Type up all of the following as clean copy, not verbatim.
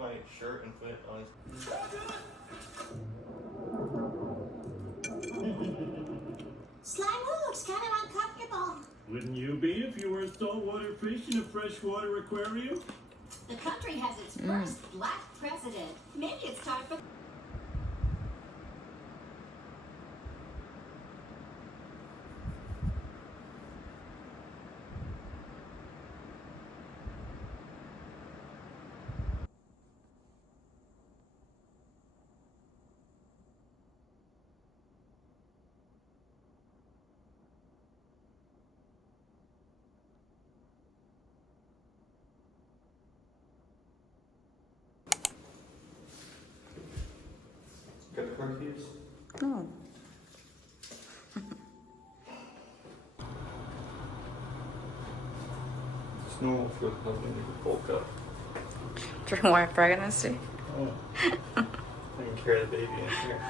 my shirt and put it on his... Slime looks kind of uncomfortable. Wouldn't you be if you were a saltwater fish in a freshwater aquarium? The country has its first black president. Maybe it's time for... Got the car keys? No. It's normal for the husband to bulk up. During my pregnancy. Oh. I can carry the baby in here.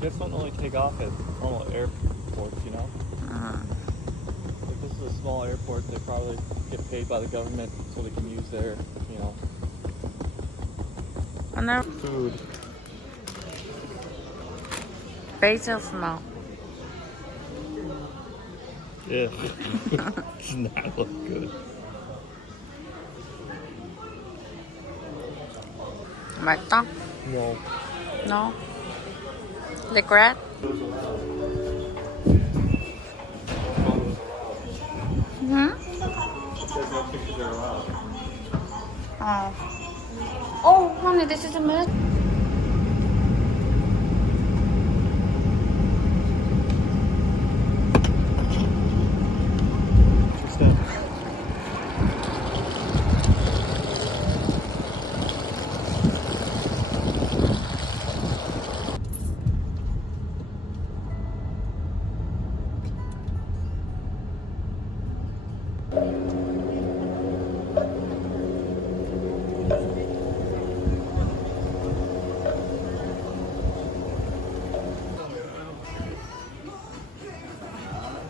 This one only take off at normal airports, you know? If this is a small airport, they probably get paid by the government so they can use their, you know, And then food. basil smell. Yeah. Does not look good. 맛있다? No. No? Regret? Hmm? There's no pictures are allowed. Oh. Oh, honey, this is a minute. What's that?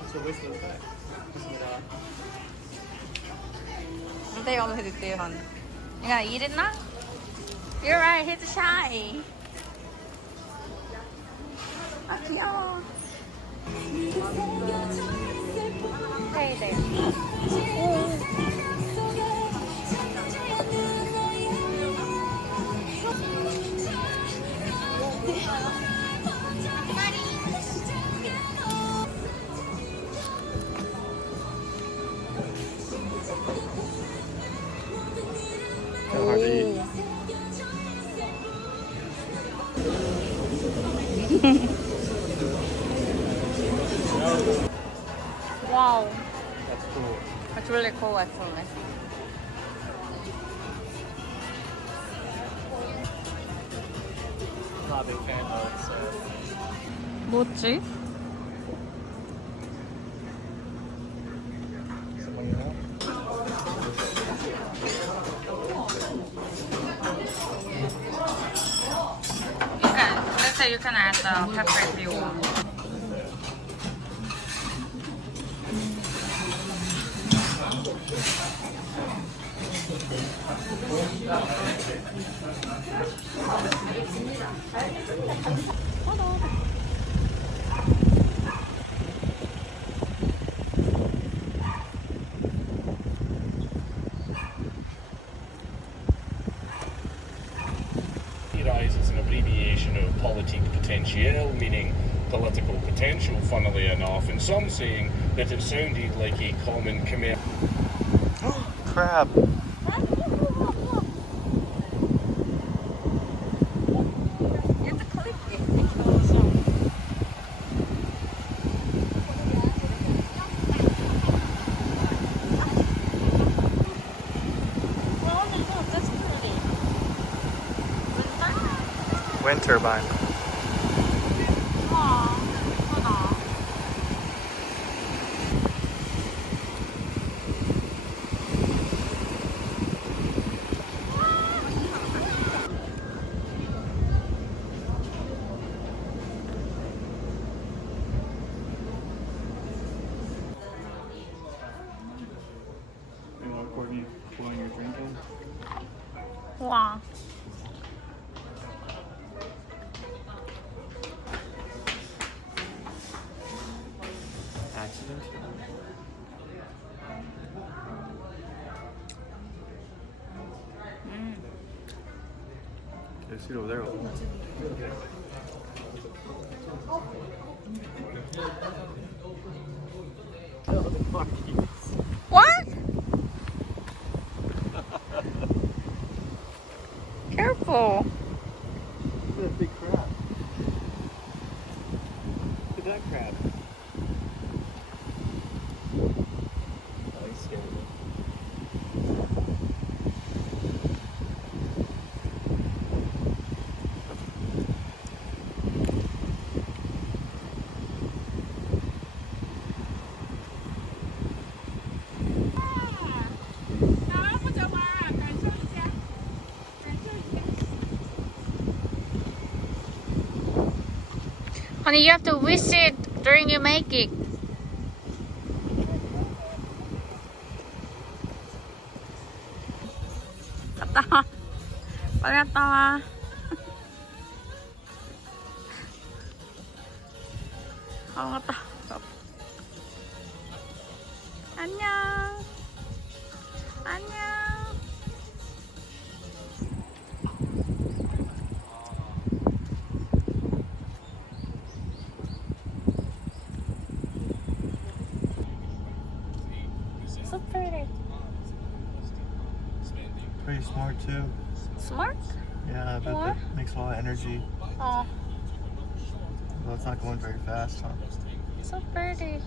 It's a waste of time. They already did, honey. You gonna eat it now? You're right, he's shy. 아, 귀여워. Hey there. Kind of hard to eat. Wow, That's cool. that's really cool actually. I'm not a big fan of it, so. 뭐지? Someone you know? You can, let's say you can add the pepper if you want. PRISE is an abbreviation of politique potentielle, meaning political potential, funnily enough, and some saying that it sounded like a common commercial. Crab. You have to click it. That's pretty. Wind turbine. Aw, 예쁘다. 우와. Accident? There's food over there. What? Careful. Look at that big crab. Look at that crab. Oh, he's scared of me. Honey, you have to visit during you make it. 갔다 와. 빨리 갔다 와. 갔다. 안녕. 안녕. So pretty. Pretty smart too. Smart? Yeah, I bet What? that makes a lot of energy. Oh, Well, it's not going very fast, huh? so pretty.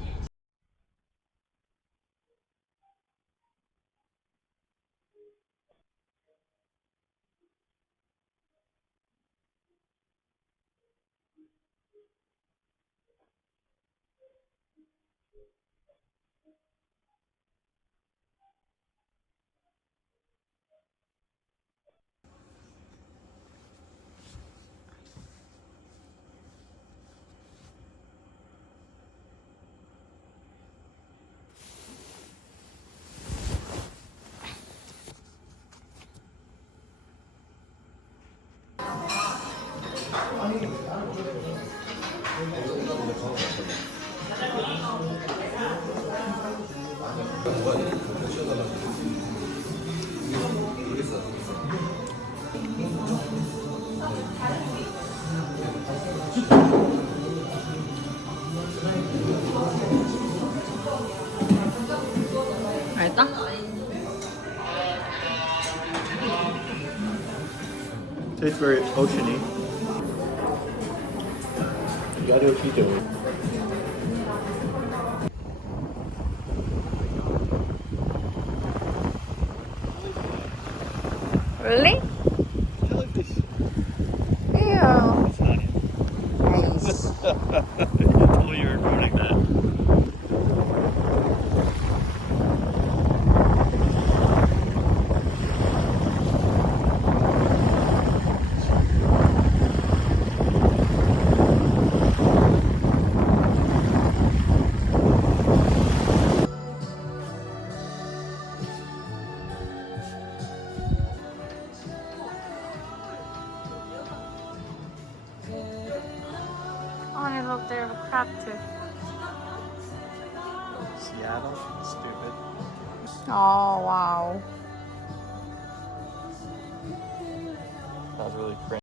맛있다? Tastes very oceany. You gotta do what you do. Really? Jellyfish. Ew. It's not it. Nice. You told me you were recording that. Oh, look, there's a crab too. Seattle? Stupid. Oh, wow. That was really cringe.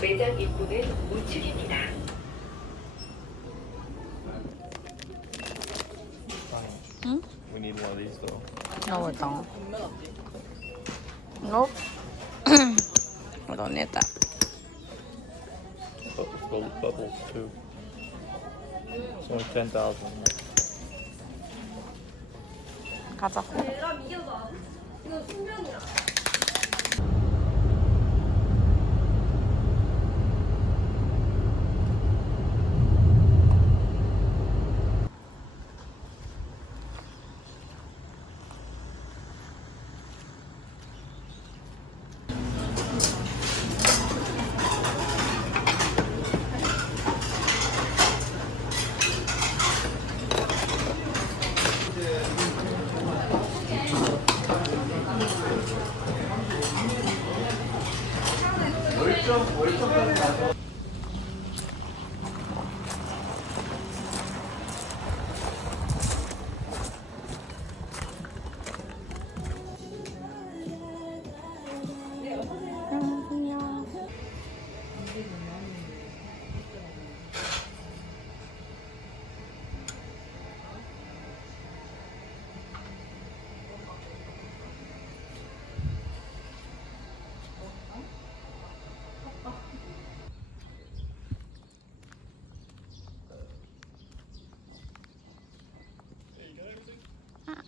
매장 입구는 우측입니다. 응? We need one of these though. No, we don't. Nope. We don't need that. Gold bubbles too. It's only 10,000. 가자.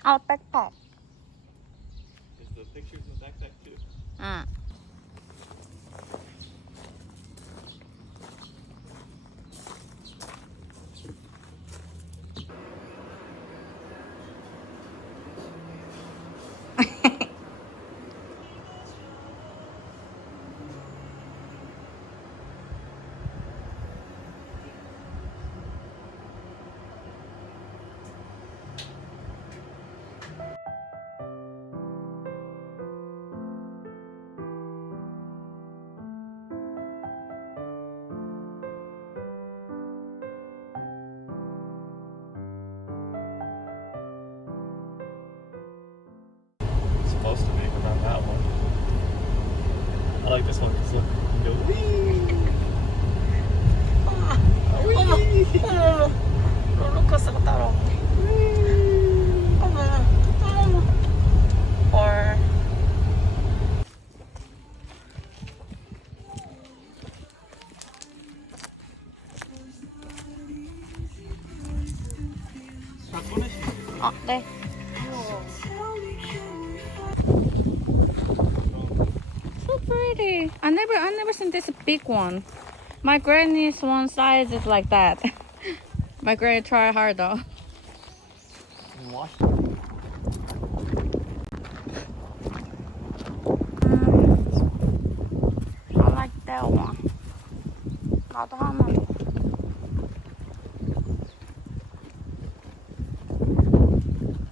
Oh, backpack. Is the pictures in the backpack too? 응. Supposed to be, but not that one. I like this one because look, you go wee. 어머, 어머, 롤러코스터가 따로 없네. 어머, 어머, 헐. 네. So pretty. I never seen this big one. My granny's one size is like that. My granny try hard though. Wash. I like that one. 나도 하나.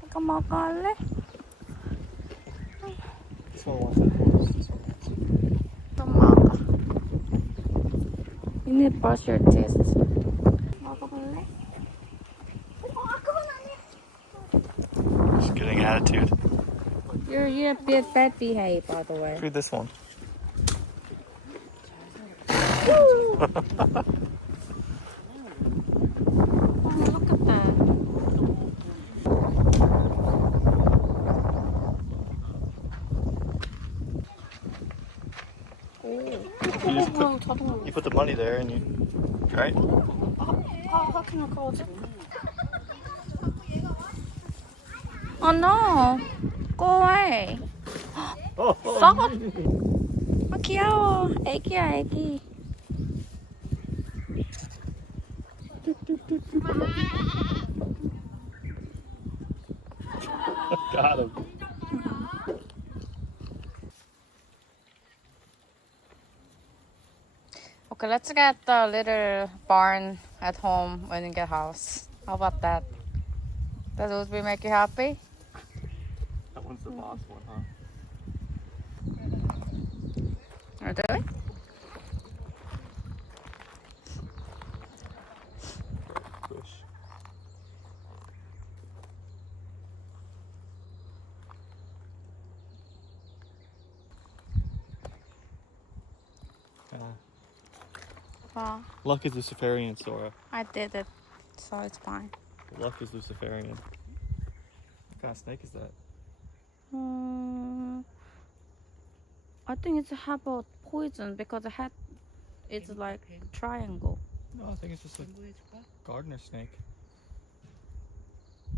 이거 먹을래? This one wants that horse. This one wants it. 또 먹어. You need to brush your teeth. 먹어볼래? 그건 아니야. Just getting attitude. You're a bit bad behave, by the way. Read this one. Oh, look at that. You just put, you put the money there and you, right? How can I close it? Oh no! Go away! Oh, 썩어! 아, 귀여워. 애기야, 애기. got him. Okay, let's get the little barn at home when you get house. How about that? That would be make you happy? That one's the boss one, huh? Or do we? Push. Well, Luck is Luciferian, Sora. I did it, so it's fine. Luck is Luciferian. What kind of snake is that? I think it's about poison because the head is like triangle. No, I think it's just a gardener snake.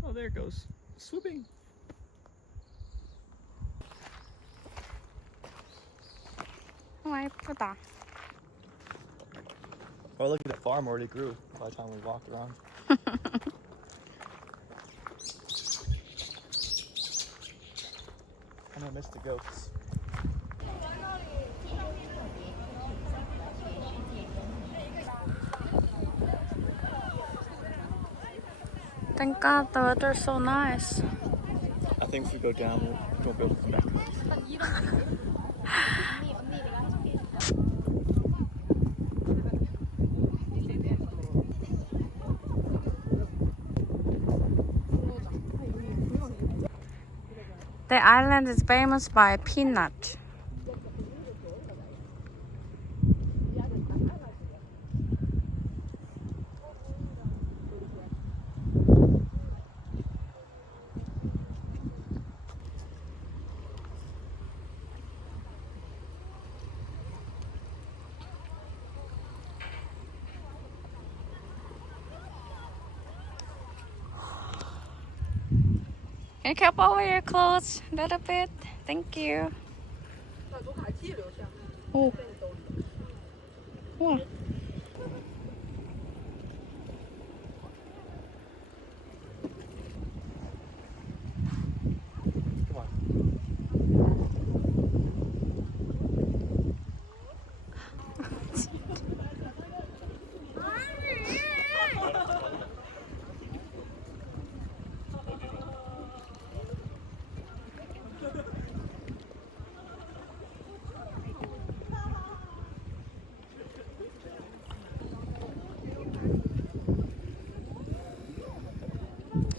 Oh, there it goes. Swooping. 예쁘다. Oh, look at that farm already grew by the time we walked around. And I missed the goats. Thank God the weather's so nice. I think if we go down, we won't be able to come back. The island is famous by peanut. Can you cap over your clothes a little bit? Thank you. 오. 우와. Come on.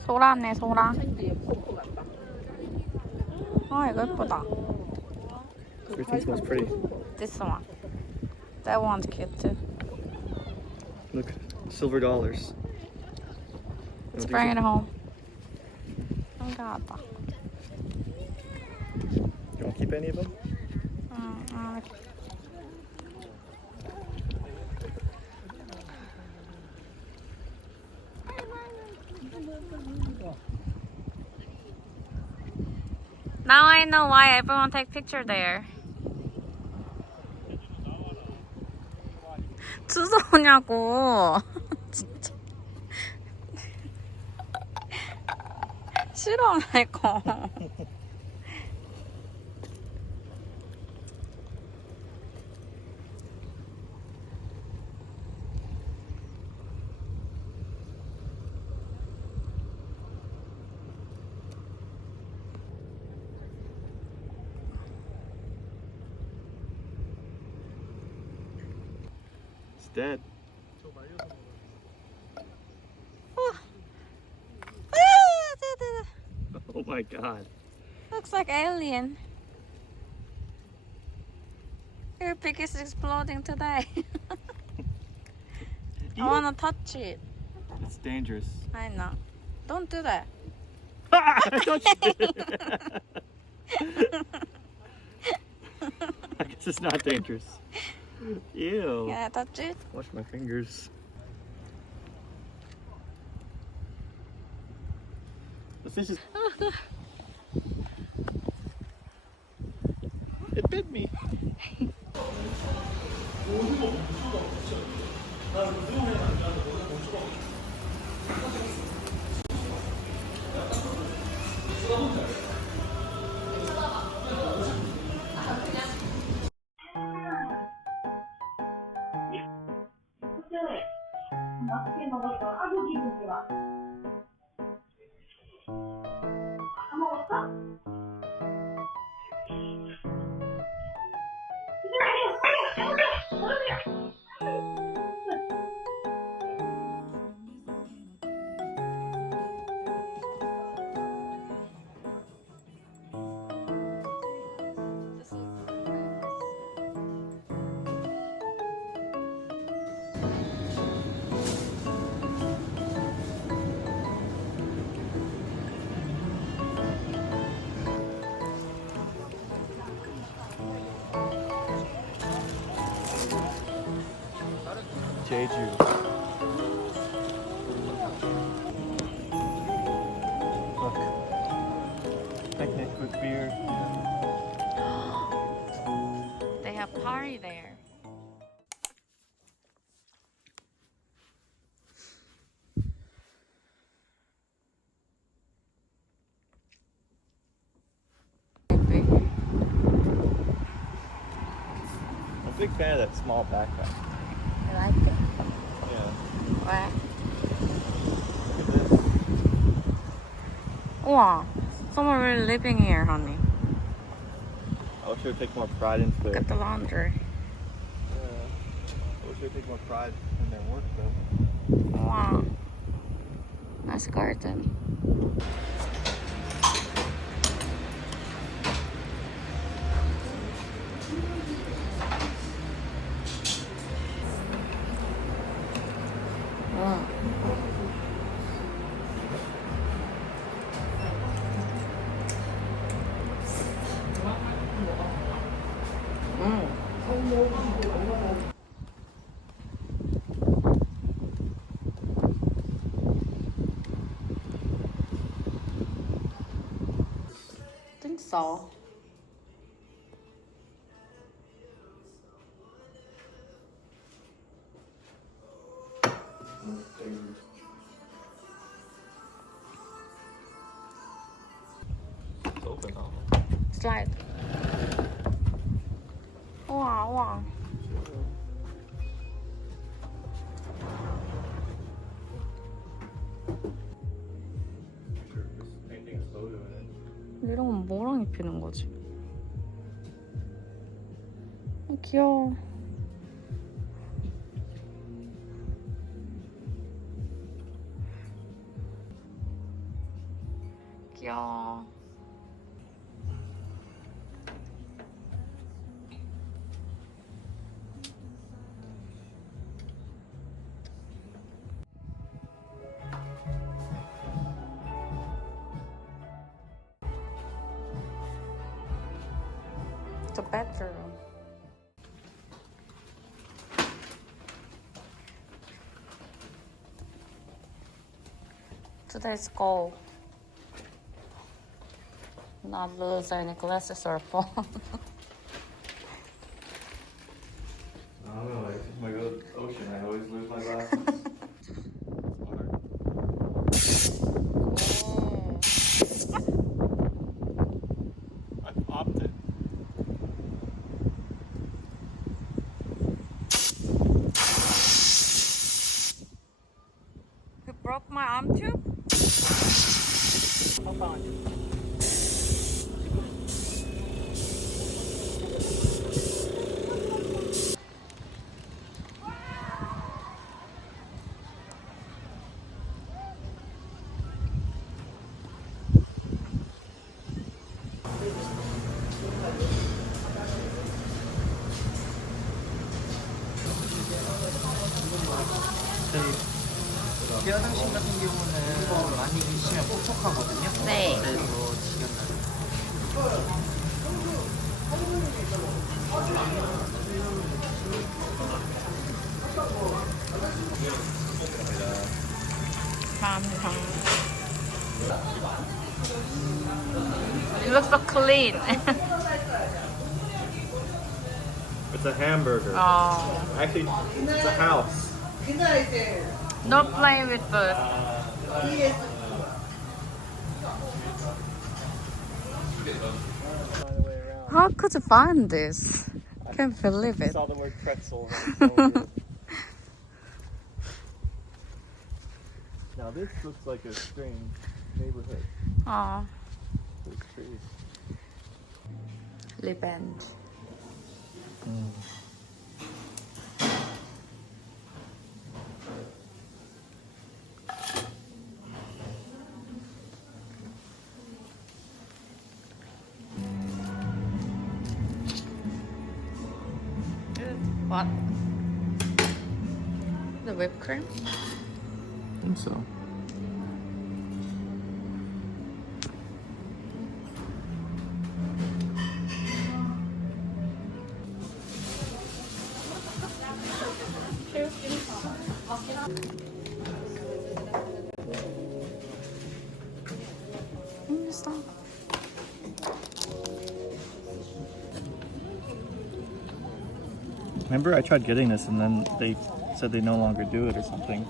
소라네, 소라. 아, 이거 예쁘다. Which one's most pretty? This one. That one's cute too. Look, silver dollars. Let's bring it home. 신기하다. You want to keep any of them? Now I know why everyone take picture there. 주워오냐고. 진짜. 싫어, 이거. It's dead. Oh my god. Looks like alien. Your pig is exploding today. I wanna touch it. It's dangerous. I know. Don't do that. Don't you do it. I guess it's not dangerous. Ew. Can I touch it? Wash my fingers. The fish is. It bit me. 맛있게 먹으니까 아주 기분 좋아. 다 먹었어? Jeju. Look. Picnic with beer. They have party there. I'm a big fan of that small backpack. I like it. Yeah. What? Look at this. Wow, someone really living here, honey. I wish I would take more pride into Look their. at the laundry. I wish I would take more pride in their work though. Wow, nice garden. think so. It's open now. Slide. 우와, 우와. Painting's photo in it. 이런 건 뭐랑 입히는 거지? 귀여워. 귀여워. The bedroom. Today's goal. Not lose any glasses or phone. I don't know, like, when I go to the ocean, I always lose my glasses. I popped it. You broke my arm too? Hold on. 지하상심 같은 경우는 많이 드시면 뻑뻑하거든요. 네. 그래서 지금 감사합니다. It looks so clean. It's a hamburger. Oh, Actually, it's a house. not playing with food. Find a way around. How could you find this? Can't believe I it. saw the word pretzel. And I was now this looks like a strange neighborhood. Oh, There's trees. revenge. What? The whipped cream? I think so. Stop. Remember, I tried getting this, and then they said they no longer do it or something.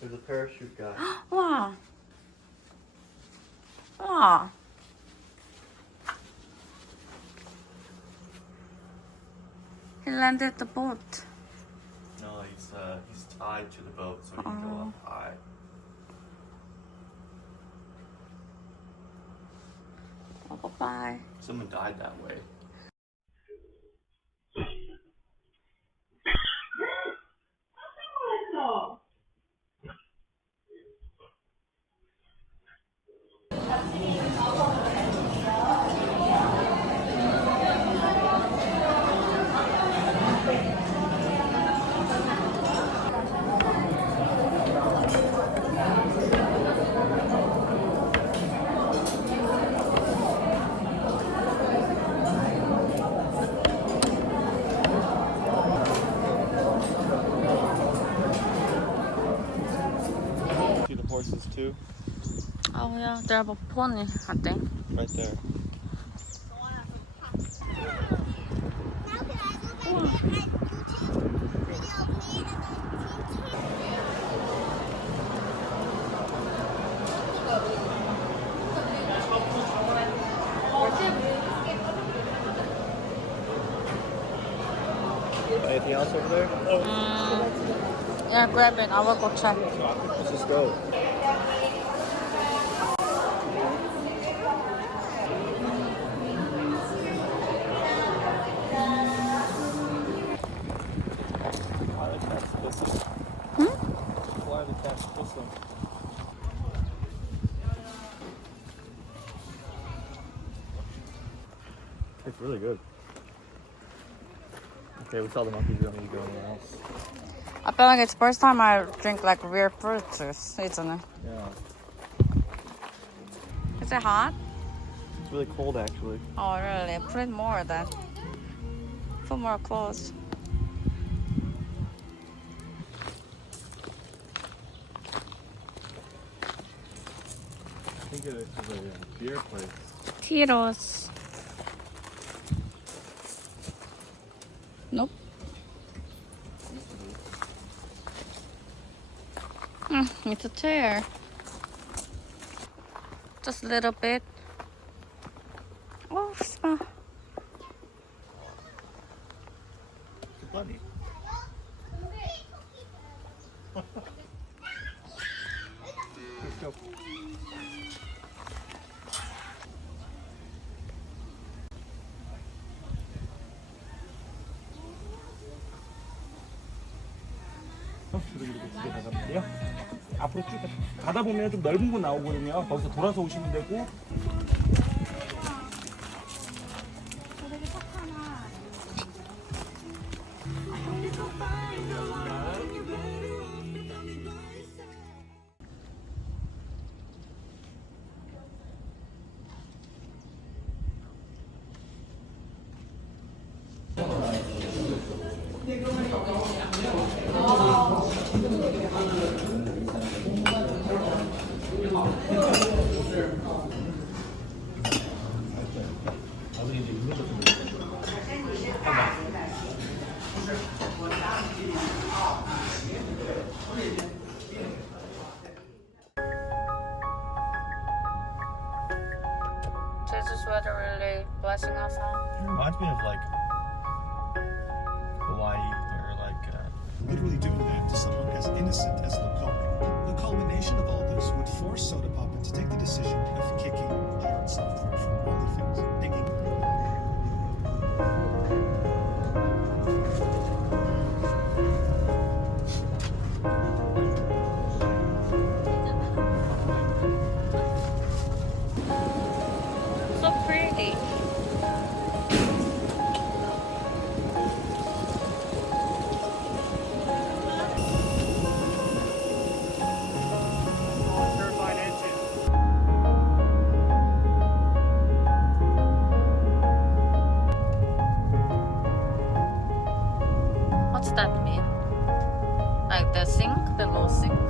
There's a parachute guy. 와. 와. He landed the boat. No, he's tied to the boat, so he can go up high. Oh, bye. Someone died that way. too. Oh yeah, they have a pony, I think. Right there. Anything else over there? Yeah, grab it. I will go check. Let's just go. Why are the cats kissing? Why are the cats kissing? It's really good. Okay, we saw the monkeys. We don't need to go anywhere else. I feel like it's first time I drink like real fruit juice, isn't it? Yeah. Is it hot? It's really cold actually. Oh really? Put more then. Put more clothes. I think it is a beer place. Tito's. Nope. It's a chair. Just a little bit. Oh, smell. It's a bunny. Let's go. 앞으로 쭉 가다 보면 좀 넓은 곳 나오거든요. 거기서 돌아서 오시면 되고. Jesus weather really blessing us all. Reminds me of like Hawaii or like. Literally doing that to someone as innocent as Lugomi. The culmination of all this would force Soda Papa to take the decision of kicking Iron Self free from OnlyFans, making So pretty. What's that mean? Like the sink, the low sink?